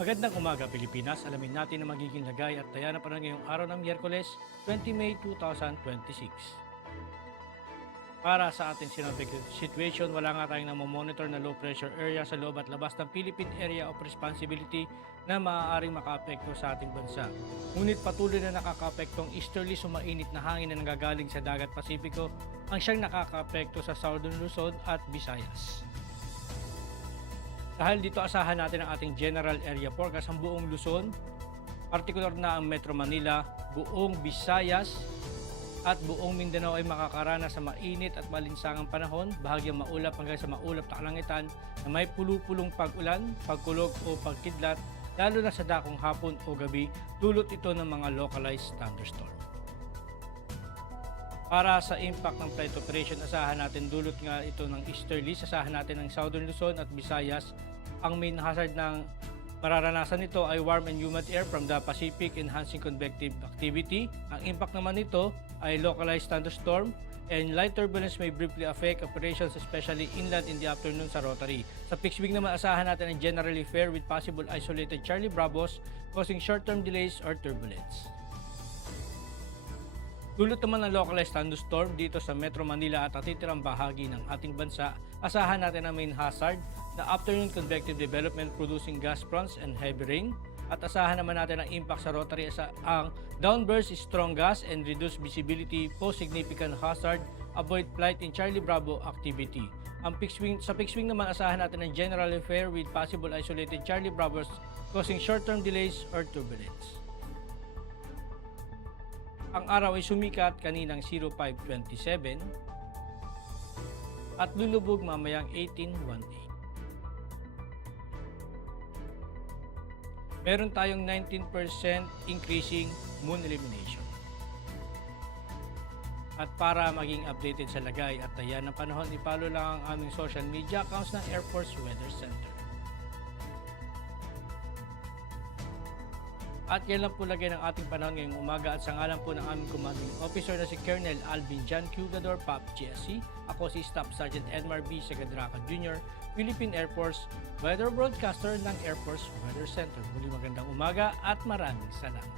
Magandang umaga Pilipinas, alamin natin ang magiging lagay at taya na panahon ngayong araw ng Miyerkules, 20 May 2026. Para sa ating synoptic situation, wala nga tayong namomonitor na low pressure area sa loob at labas ng Philippine Area of Responsibility na maaaring makaapekto sa ating bansa. Ngunit patuloy na nakakaapekto ang easterly sumainit na hangin na nanggagaling sa dagat Pasipiko ang siyang nakakaapekto sa Southern Luzon at Visayas. Dahil dito asahan natin ang ating general area forecast ang buong Luzon, partikular na ang Metro Manila, buong Visayas at buong Mindanao ay makakaranas sa mainit at malinsangang panahon, bahagyang maulap hanggang sa maulap na kalangitan na may pulupulong pag-ulan, pagkulog o pagkidlat, lalo na sa dakong hapon o gabi, dulot ito ng mga localized thunderstorm. Para sa impact ng flight operation, asahan natin dulot nga ito ng easterly, asahan natin ng Southern Luzon at Visayas. Ang main hazard ng mararanasan nito ay warm and humid air from the Pacific enhancing convective activity. Ang impact naman nito ay localized thunderstorm and light turbulence may briefly affect operations especially inland in the afternoon sa rotary. Sa fixed wing naman asahan natin ang generally fair with possible isolated Charlie Bravos causing short-term delays or turbulence. Dulot naman ng localized thunderstorm dito sa Metro Manila at natitirang bahagi ng ating bansa, asahan natin ang main hazard na afternoon convective development producing gas fronts and heavy rain. At asahan naman natin ang impact sa rotary sa ang downburst strong gas and reduced visibility pose significant hazard, avoid flight in Charlie Bravo activity. Sa fixed wing naman asahan natin ang generally fair with possible isolated Charlie Bravos causing short-term delays or turbulence. Ang araw ay sumikat kaninang 05:27 at lulubog mamayang 18:18. Meron tayong 19% increasing moon illumination. At para maging updated sa lagay at taya ng panahon, ipalo lang ang aming social media accounts ng Air Force Weather Center. At yan lang po lagay ng ating panahon ngayong umaga at sa ngalan po ng aming commanding officer na si Colonel Alvin Jan Cugador, PAP GSC. Ako si Staff Sergeant Edmar B. Segadraca Jr., Philippine Air Force Weather Broadcaster ng Air Force Weather Center. Muli magandang umaga at maraming salamat.